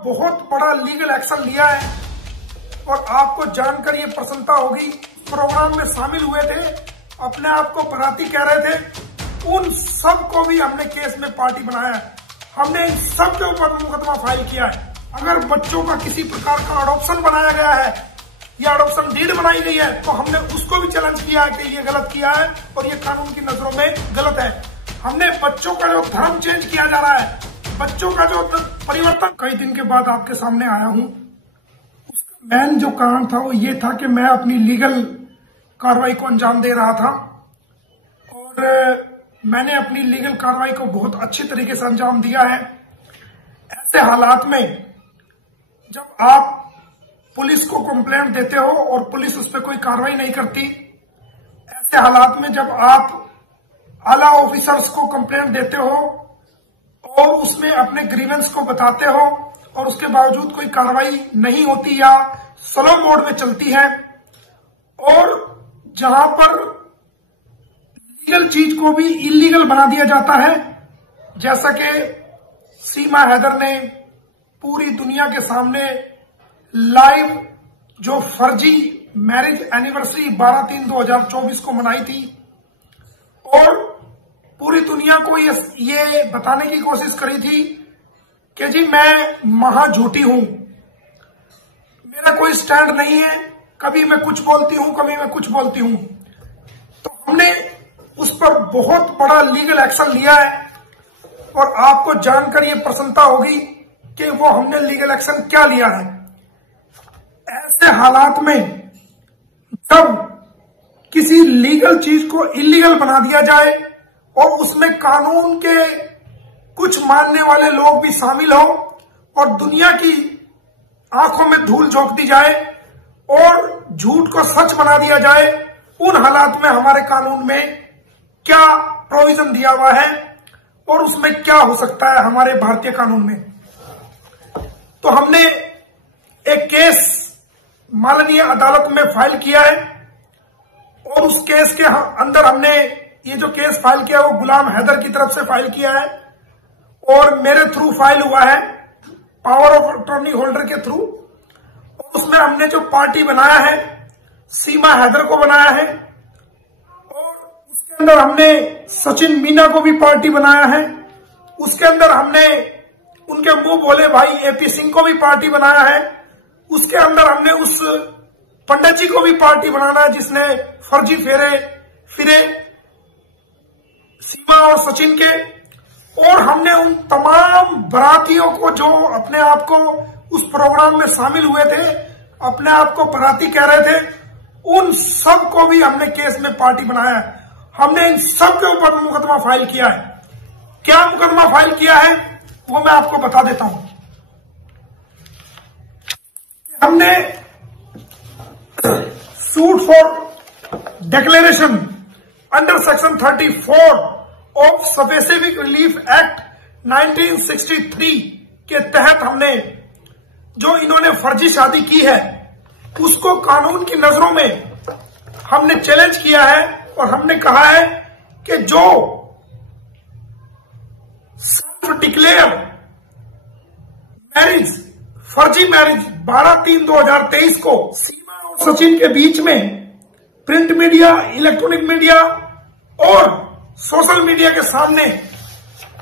बहुत बड़ा legal action लिया है और आपको जानकर ये प्रसन्नता होगी। प्रोग्राम में शामिल हुए थे, अपने आप को बराती कह रहे थे, उन सब को भी हमने केस में पार्टी बनाया है। हमने इन सब के ऊपर मुकदमा फाइल किया है। अगर बच्चों का किसी प्रकार का अडॉप्शन बनाया गया है या अडॉप्शन डीड बनाई गई है तो हमने उसको भी चैलेंज किया है कि ये गलत किया है और ये कानून की नजरों में गलत है। हमने बच्चों का जो धर्म चेंज किया जा रहा है, बच्चों का जो परिवर्तन, कई दिन के बाद आपके सामने आया हूं। उसका मेन जो कारण था वो ये था कि मैं अपनी लीगल कार्रवाई को अंजाम दे रहा था और मैंने अपनी लीगल कार्रवाई को बहुत अच्छी तरीके से अंजाम दिया है। ऐसे हालात में जब आप पुलिस को कंप्लेंट देते हो और पुलिस उस पर कोई कार्रवाई नहीं करती, ऐसे हालात में जब आप आला ऑफिसर्स को कंप्लेंट देते हो और उसमें अपने ग्रीवेंस को बताते हो और उसके बावजूद कोई कार्रवाई नहीं होती या स्लो मोड में चलती है, और जहां पर लीगल चीज को भी इलीगल बना दिया जाता है, जैसा कि सीमा हैदर ने पूरी दुनिया के सामने लाइव जो फर्जी मैरिज एनिवर्सरी 12/3/2024 को मनाई थी और पूरी दुनिया को ये बताने की कोशिश करी थी कि जी मैं महा झूठी हूं, मेरा कोई स्टैंड नहीं है, कभी मैं कुछ बोलती हूं, कभी मैं कुछ बोलती हूं। तो हमने उस पर बहुत बड़ा लीगल एक्शन लिया है और आपको जानकर ये प्रसन्नता होगी कि वो हमने लीगल एक्शन क्या लिया है। ऐसे हालात में जब किसी लीगल चीज को इलीगल बना दिया जाए और उसमें कानून के कुछ मानने वाले लोग भी शामिल हो और दुनिया की आंखों में धूल झोंक दी जाए और झूठ को सच बना दिया जाए, उन हालात में हमारे कानून में क्या प्रोविजन दिया हुआ है और उसमें क्या हो सकता है हमारे भारतीय कानून में। तो हमने एक केस माननीय अदालत में फाइल किया है और उस केस के अंदर हमने ये जो केस फाइल किया वो गुलाम हैदर की तरफ से फाइल किया है और मेरे थ्रू फाइल हुआ है, पावर ऑफ अटॉर्नी होल्डर के थ्रू। उसमें हमने जो पार्टी बनाया है सीमा हैदर को बनाया है और उसके अंदर हमने सचिन मीना को भी पार्टी बनाया है। उसके अंदर हमने उनके मुंह बोले भाई एपी सिंह को भी पार्टी बनाया है। उसके अंदर हमने उस पंडित जी को भी पार्टी बनाना है जिसने फर्जी फेरे फिरे सीमा और सचिन के, और हमने उन तमाम बरातियों को जो अपने आप को उस प्रोग्राम में शामिल हुए थे, अपने आप को बराती कह रहे थे, उन सब को भी हमने केस में पार्टी बनाया है। हमने इन सब के ऊपर मुकदमा फाइल किया है। क्या मुकदमा फाइल किया है वो मैं आपको बता देता हूं। हमने suit for declaration under section 34 of specific relief act 1963 के तहत हमने जो इन्होंने फर्जी शादी की है उसको कानून की नजरों में हमने चैलेंज किया है और हमने कहा है कि जो सेल्फ डिक्लेयर मैरिज, फर्जी मैरिज 12/3/2023 को सीमा और सचिन के बीच में प्रिंट मीडिया, इलेक्ट्रॉनिक मीडिया और सोशल मीडिया के सामने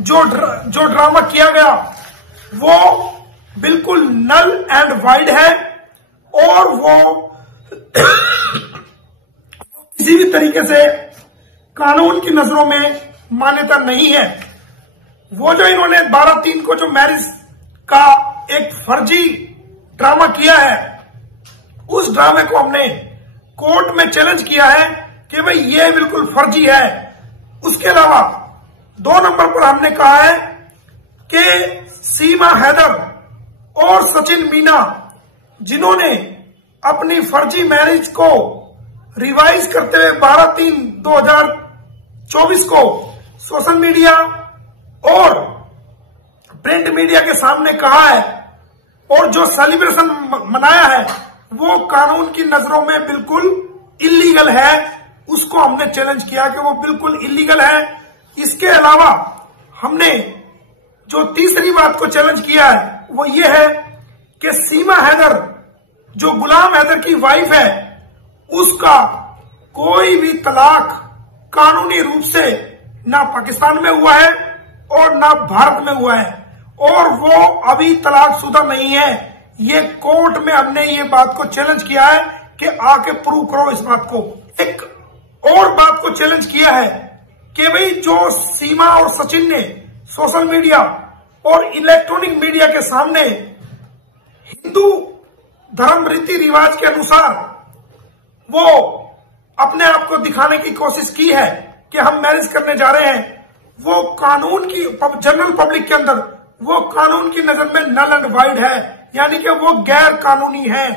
जो ड्रामा किया गया वो बिल्कुल नल एंड वाइड है और वो किसी भी तरीके से कानून की नजरों में मान्यता नहीं है। वो जो इन्होंने 12/3 को जो मैरिज का एक फर्जी ड्रामा किया है, उस ड्रामे को हमने कोर्ट में चैलेंज किया है कि भाई ये बिल्कुल फर्जी है। उसके अलावा 2 नंबर पर हमने कहा है कि सीमा हैदर और सचिन मीना जिन्होंने अपनी फर्जी मैरिज को रिवाइज करते हुए 12/3/2024 को सोशल मीडिया और प्रिंट मीडिया के सामने कहा है और जो सेलिब्रेशन मनाया है वो कानून की नजरों में बिल्कुल इलीगल है, उसको हमने चैलेंज किया कि वो बिल्कुल इलीगल है। इसके अलावा हमने जो तीसरी बात को चैलेंज किया है वो ये है कि सीमा हैदर जो गुलाम हैदर की वाइफ है उसका कोई भी तलाक कानूनी रूप से ना पाकिस्तान में हुआ है और ना भारत में हुआ है, और वो अभी तलाकशुदा नहीं है। ये कोर्ट में हमने ये बात को चैलेंज किया है कि आके प्रूव करो इस बात को। एक और बात को चैलेंज किया है कि भाई जो सीमा और सचिन ने सोशल मीडिया और इलेक्ट्रॉनिक मीडिया के सामने हिंदू धर्म रीति रिवाज के अनुसार वो अपने आप को दिखाने की कोशिश की है कि हम मैरिज करने जा रहे हैं, वो कानून की जनरल पब्लिक के अंदर वो कानून की नजर में नल एंड वाइड है, यानी कि वो गैर कानूनी है।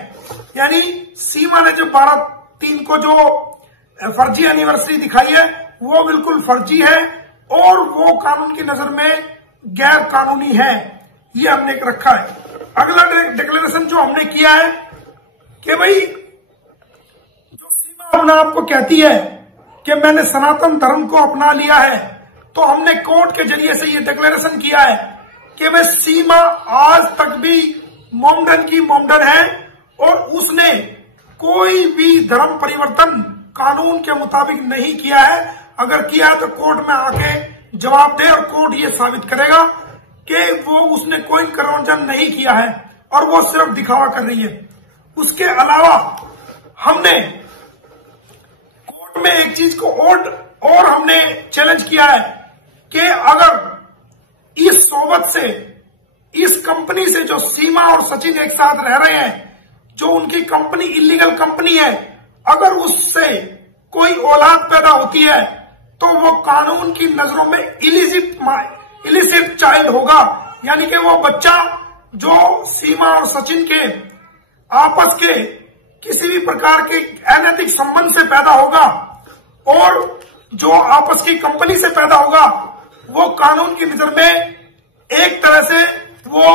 यानी सीमा ने जो 12/3 को जो फर्जी एनिवर्सरी दिखाई है वो बिल्कुल फर्जी है और वो कानून की नजर में गैर कानूनी है, ये हमने रखा है। अगला डिक्लेरेशन जो हमने किया है कि भाई जो सीमा अपना आपको कहती है कि मैंने सनातन धर्म को अपना लिया है, तो हमने कोर्ट के जरिए से ये डिक्लेरेशन किया है कि वह सीमा आज तक भी मोमडन की मोमडन है और उसने कोई भी धर्म परिवर्तन कानून के मुताबिक नहीं किया है। अगर किया है तो कोर्ट में आके जवाब दे और कोर्ट ये साबित करेगा कि वो उसने कोई कन्वर्जन नहीं किया है और वो सिर्फ दिखावा कर रही है। उसके अलावा हमने कोर्ट में एक चीज को और हमने चैलेंज किया है कि अगर इस सोबत से, इस कंपनी से जो सीमा और सचिन एक साथ रह रहे हैं, जो उनकी कंपनी इलीगल कंपनी है, अगर उससे कोई औलाद पैदा होती है तो वो कानून की नजरों में इलिसिट चाइल्ड होगा, यानी कि वो बच्चा जो सीमा और सचिन के आपस के किसी भी प्रकार के अनैतिक संबंध से पैदा होगा और जो आपस की कंपनी से पैदा होगा, वो कानून की नजर में एक तरह से वो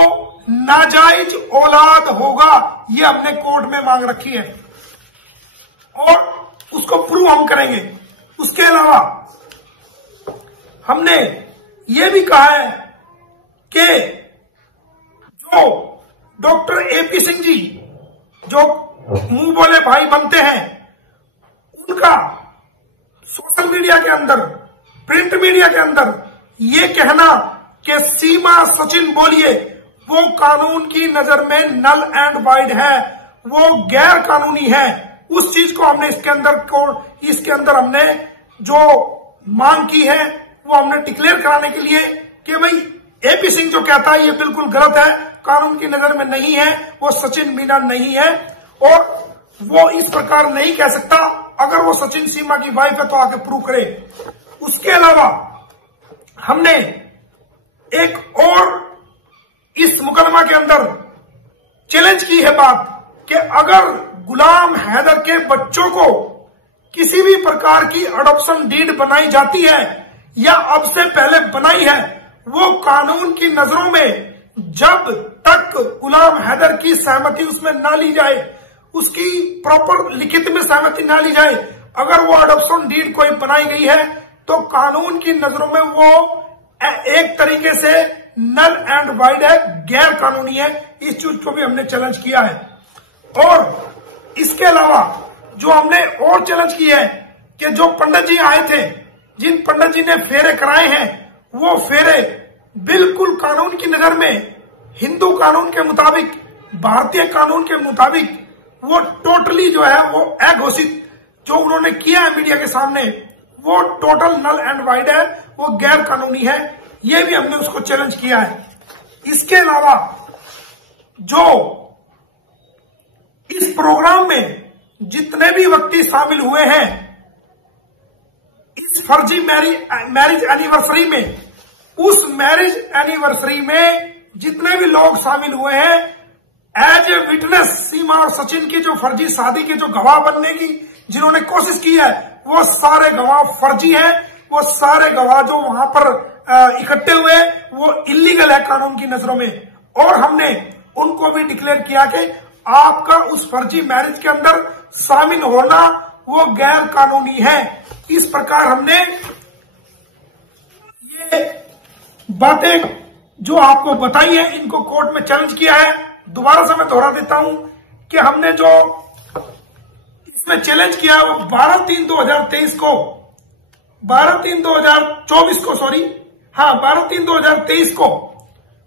नाजायज औलाद होगा। ये हमने कोर्ट में मांग रखी है और उसको प्रूव हम करेंगे। उसके अलावा हमने ये भी कहा है कि जो डॉक्टर एपी सिंह जी जो मुंह बोले भाई बनते हैं, उनका सोशल मीडिया के अंदर, प्रिंट मीडिया के अंदर ये कहना कि सीमा सचिन बोलिए वो कानून की नजर में नल एंड वाइड है, वो गैर कानूनी है, उस चीज को हमने इसके अंदर हमने जो मांग की है वो हमने डिक्लेयर कराने के लिए कि भाई एपी सिंह जो कहता है ये बिल्कुल गलत है, कानून की नजर में नहीं है, वो सचिन मीना नहीं है और वो इस प्रकार नहीं कह सकता। अगर वो सचिन सीमा की वाइफ है तो आके प्रूव करे। उसके अलावा हमने एक और इस मुकदमा के अंदर चैलेंज की है बात कि अगर गुलाम हैदर के बच्चों को किसी भी प्रकार की अडॉप्शन डीड बनाई जाती है या अब से पहले बनाई है, वो कानून की नजरों में जब तक गुलाम हैदर की सहमति उसमें ना ली जाए, उसकी प्रॉपर लिखित में सहमति ना ली जाए, अगर वो अडॉप्शन डीड कोई बनाई गई है तो कानून की नजरों में वो एक तरीके से नल एंड वाइड है, गैर कानूनी है। इस चीज को भी हमने चैलेंज किया है। और इसके अलावा जो हमने और चैलेंज किया है कि जो पंडित जी आए थे, जिन पंडित जी ने फेरे कराए हैं, वो फेरे बिल्कुल कानून की नजर में, हिंदू कानून के मुताबिक, भारतीय कानून के मुताबिक वो टोटली जो है वो अघोषित जो उन्होंने किया है मीडिया के सामने, वो टोटल नल एंड वाइड है, वो गैर कानूनी है। ये भी हमने उसको चैलेंज किया है। इसके अलावा जो इस प्रोग्राम में जितने भी व्यक्ति शामिल हुए हैं इस फर्जी मैरिज एनिवर्सरी में, उस मैरिज एनिवर्सरी में जितने भी लोग शामिल हुए हैं एज ए विटनेस, सीमा और सचिन की जो फर्जी शादी के जो गवाह बनने की जिन्होंने कोशिश की है, वो सारे गवाह फर्जी हैं। वो सारे गवाह जो वहां पर इकट्ठे हुए वो इलीगल है कानून की नजरों में। और हमने उनको भी डिक्लेयर किया कि आपका उस फर्जी मैरिज के अंदर शामिल होना वो गैर कानूनी है। इस प्रकार हमने ये बातें जो आपको बताई है, इनको कोर्ट में चैलेंज किया है। दोबारा से मैं दोहरा देता हूं कि हमने जो इसमें चैलेंज किया है वो 12/3/2023 को 12/3/2024 को 12/3/2023 को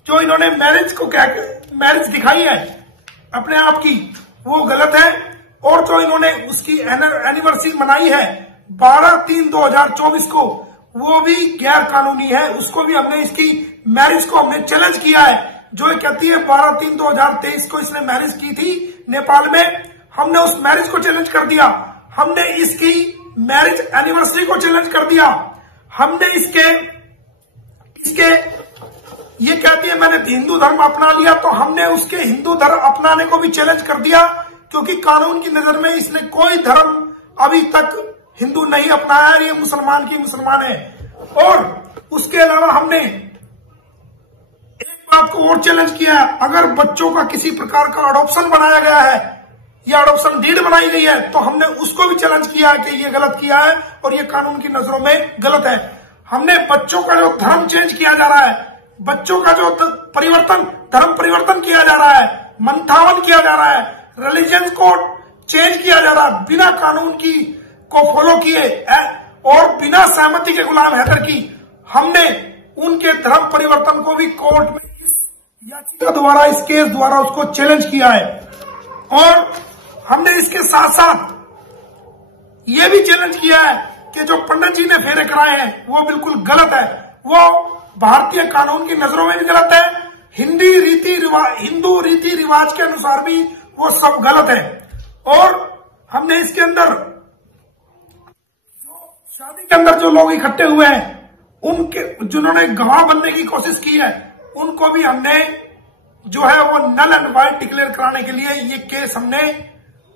जो इन्होंने मैरिज दिखाई है अपने आप की, वो गलत है। और जो इन्होंने उसकी एनिवर्सरी मनाई है 12/3/2024 को, वो भी गैर कानूनी है। उसको भी हमने, इसकी मैरिज को हमने चैलेंज किया है। जो ये कहती है 12/3/2023 को इसने मैरिज की थी नेपाल में, हमने उस मैरिज को चैलेंज कर दिया। हमने इसकी मैरिज एनिवर्सरी को चैलेंज कर दिया। हमने इसके ये कहती है मैंने हिंदू धर्म अपना लिया, तो हमने उसके हिंदू धर्म अपनाने को भी चैलेंज कर दिया, क्योंकि कानून की नजर में इसने कोई धर्म अभी तक हिंदू नहीं अपनाया है, ये मुसलमान की मुसलमान है। और उसके अलावा हमने एक बात को और चैलेंज किया है, अगर बच्चों का किसी प्रकार का अडॉप्शन बनाया गया है या अडॉप्शन डीड बनाई गई है, तो हमने उसको भी चैलेंज किया है कि ये गलत किया है और ये कानून की नजरों में गलत है। हमने बच्चों का जो धर्म चेंज किया जा रहा है, बच्चों का जो धर्म परिवर्तन किया जा रहा है, मंथावन किया जा रहा है, रिलीजन को चेंज किया जा रहा है बिना कानून की को फॉलो किए और बिना सहमति के गुलाम हैदर की, हमने उनके धर्म परिवर्तन को भी कोर्ट में इस याचिका द्वारा, इस केस द्वारा उसको चैलेंज किया है। और हमने इसके साथ साथ ये भी चैलेंज किया है कि जो पंडित जी ने फेरे कराए हैं वो बिल्कुल गलत है, वो भारतीय कानून की नजरों में भी गलत है, हिंदू रीति रिवाज के अनुसार भी वो सब गलत है। और हमने इसके अंदर शादी के अंदर जो लोग इकट्ठे हुए हैं, उनके जिन्होंने गवाह बनने की कोशिश की है, उनको भी हमने जो है वो नल एंड वाइड डिक्लेयर कराने के लिए ये केस हमने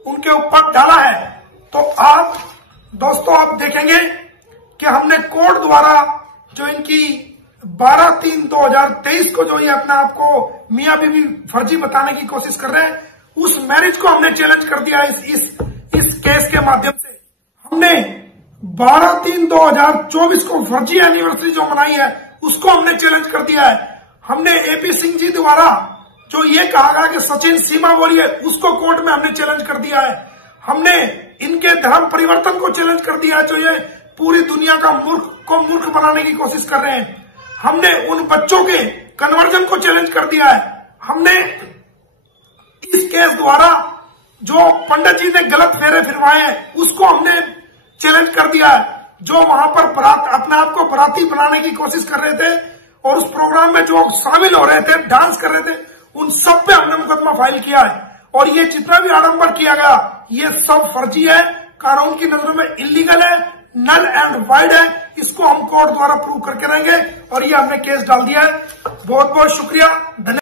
उनके ऊपर डाला है। तो आप दोस्तों आप देखेंगे कि हमने कोर्ट द्वारा जो इनकी 12/3/2023 को जो ये अपने आप को मियां बीवी फर्जी बताने की कोशिश कर रहे हैं, उस मैरिज को हमने चैलेंज कर दिया है। इस केस के माध्यम से हमने 12/3/2024 को फर्जी एनिवर्सरी जो मनाई है उसको हमने चैलेंज कर दिया है। हमने एपी सिंह जी द्वारा जो ये कहा गया कि सचिन सीमा बोली है, उसको कोर्ट में हमने चैलेंज कर दिया है। हमने इनके धर्म परिवर्तन को चैलेंज कर दिया है, जो ये पूरी दुनिया का मूर्ख बनाने की कोशिश कर रहे हैं। हमने उन बच्चों के कन्वर्जन को चैलेंज कर दिया है। हमने इस केस द्वारा जो पंडित जी ने गलत फेरे फिरवाए हैं उसको हमने चैलेंज कर दिया है। जो वहां पर अपने आप को बराती बनाने की कोशिश कर रहे थे और उस प्रोग्राम में जो शामिल हो रहे थे, डांस कर रहे थे, उन सब पे हमने मुकदमा फाइल किया है। और ये जितना भी आडंबर किया गया ये सब फर्जी है, कानून की नजरों में इलीगल है, नल एंड वाइड है। इसको हम कोर्ट द्वारा प्रूव करके रहेंगे और ये हमने केस डाल दिया है। बहुत बहुत शुक्रिया, धन्यवाद।